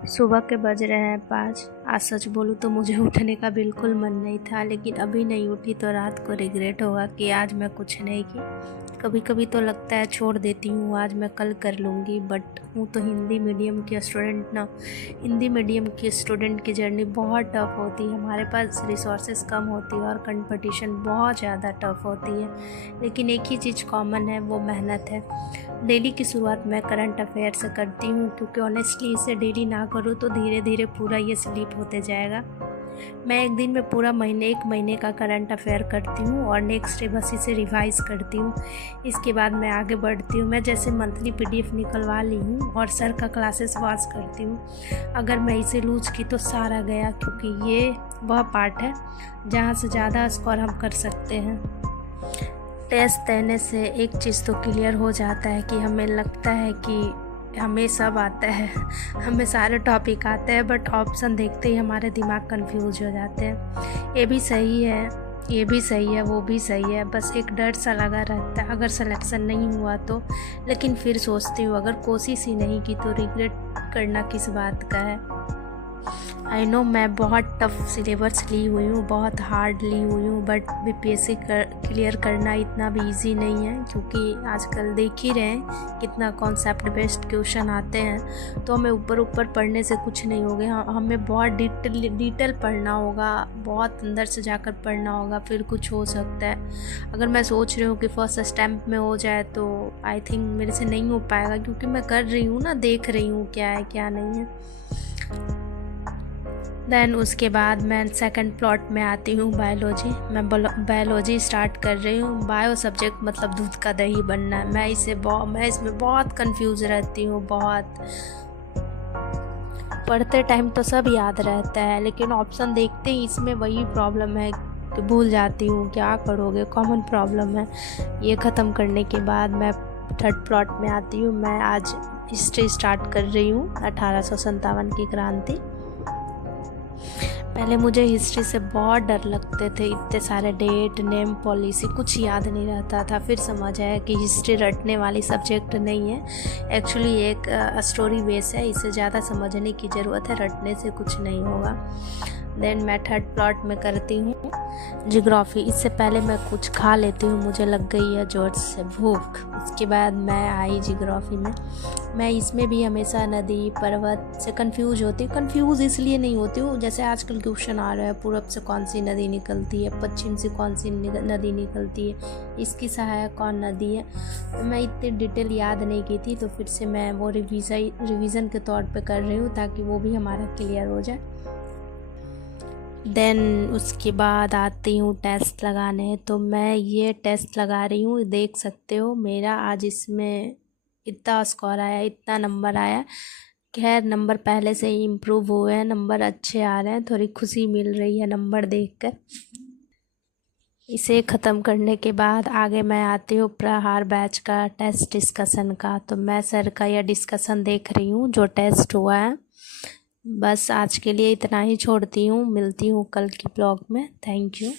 सुबह के बज रहे हैं 5। आज सच बोलूँ तो मुझे उठने का बिल्कुल मन नहीं था, लेकिन अभी नहीं उठी तो रात को रिग्रेट होगा कि आज मैं कुछ नहीं की। कभी कभी तो लगता है छोड़ देती हूँ, आज मैं कल कर लूँगी। बट हूँ तो हिंदी मीडियम की स्टूडेंट ना। हिंदी मीडियम की स्टूडेंट की जर्नी बहुत टफ़ होती है। हमारे पास रिसोर्सेज कम होती है और कंपटीशन बहुत ज़्यादा टफ़ होती है, लेकिन एक ही चीज़ कॉमन है, वो मेहनत है। डेली की शुरुआत मैं करंट अफेयर से करती हूँ, क्योंकि ऑनेस्टली इसे डेली ना करूँ तो धीरे धीरे पूरा ये स्लीप होते जाएगा। मैं एक दिन में पूरा एक महीने का करंट अफेयर करती हूँ और नेक्स्ट डे बस इसे रिवाइज़ करती हूँ। इसके बाद मैं आगे बढ़ती हूँ। मैं जैसे मंथली पीडीएफ निकलवा ली हूँ और सर का क्लासेस वॉच करती हूँ। अगर मैं इसे लूज की तो सारा गया, क्योंकि ये वह पार्ट है जहाँ से ज़्यादा स्कोर हम कर सकते हैं। टेस्ट देने से एक चीज़ तो क्लियर हो जाता है कि हमें लगता है कि हमें सब आता है, हमें सारे टॉपिक आते हैं, बट ऑप्शन देखते ही हमारे दिमाग कंफ्यूज हो जाते हैं। ये भी सही है, ये भी सही है, वो भी सही है, बस एक डर सा लगा रहता है अगर सिलेक्शन नहीं हुआ तो। लेकिन फिर सोचती हूँ अगर कोशिश ही नहीं की तो रिग्रेट करना किस बात का है। आई नो मैं बहुत टफ सिलेबस ली हुई हूँ, बहुत हार्ड ली हुई हूँ, बट बीपीएससी क्लियर करना इतना भी इजी नहीं है, क्योंकि आजकल देख ही रहे हैं कितना कॉन्सेप्ट बेस्ड क्वेश्चन आते हैं। तो हमें ऊपर ऊपर पढ़ने से कुछ नहीं होगा, हमें बहुत डिटेल पढ़ना होगा, बहुत अंदर से जाकर पढ़ना होगा, फिर कुछ हो सकता है। अगर मैं सोच रही हूँ कि फर्स्ट अटेम्प्ट में हो जाए तो आई थिंक मेरे से नहीं हो पाएगा, क्योंकि मैं कर रही हूँ ना, देख रही हूँ क्या है क्या नहीं है। देन उसके बाद मैं सेकंड प्लॉट में आती हूँ, बायोलॉजी। मैं बायोलॉजी स्टार्ट कर रही हूँ। बायो सब्जेक्ट मतलब दूध का दही बनना है। मैं इसमें बहुत कंफ्यूज रहती हूँ। बहुत पढ़ते टाइम तो सब याद रहता है, लेकिन ऑप्शन देखते ही इसमें वही प्रॉब्लम है कि भूल जाती हूँ। क्या करोगे, कॉमन प्रॉब्लम है। ये ख़त्म करने के बाद मैं थर्ड प्लॉट में आती हूँ। मैं आज हिस्ट्री स्टार्ट कर रही हूँ, 1857 की क्रांति। पहले मुझे हिस्ट्री से बहुत डर लगते थे, इतने सारे डेट नेम पॉलिसी कुछ याद नहीं रहता था। फिर समझ आया कि हिस्ट्री रटने वाली सब्जेक्ट नहीं है, एक्चुअली एक स्टोरी बेस है। इसे ज़्यादा समझने की ज़रूरत है, रटने से कुछ नहीं होगा। देन मैं थर्ड प्लॉट में करती हूँ जियोग्राफी। इससे पहले मैं कुछ खा लेती हूँ, मुझे लग गई है जोर से भूख। उसके बाद मैं आई जियोग्राफी में। मैं इसमें भी हमेशा नदी पर्वत से कंफ्यूज होती हूँ। कंफ्यूज इसलिए नहीं होती हूँ, जैसे आजकल क्वेश्चन आ रहा है, पूरब से कौन सी नदी निकलती है, पश्चिम से कौन सी नदी निकलती है, इसकी सहायक कौन नदी है। तो मैं इतनी डिटेल याद नहीं की थी, तो फिर से मैं वो रिवीज़न के तौर पे कर रही हूँ, ताकि वो भी हमारा क्लियर हो जाए। देन उसके बाद आती हूँ टेस्ट लगाने। तो मैं ये टेस्ट लगा रही हूँ, देख सकते हो मेरा आज इसमें इतना स्कोर आया, इतना नंबर आया। खैर नंबर पहले से ही इम्प्रूव हुए हैं, नंबर अच्छे आ रहे हैं, थोड़ी खुशी मिल रही है नंबर देखकर। इसे ख़त्म करने के बाद आगे मैं आती हूँ प्रहार बैच का टेस्ट डिस्कशन का। तो मैं सर का यह डिस्कशन देख रही हूँ जो टेस्ट हुआ है। बस आज के लिए इतना ही छोड़ती हूँ, मिलती हूँ कल की ब्लॉग में। Thank you.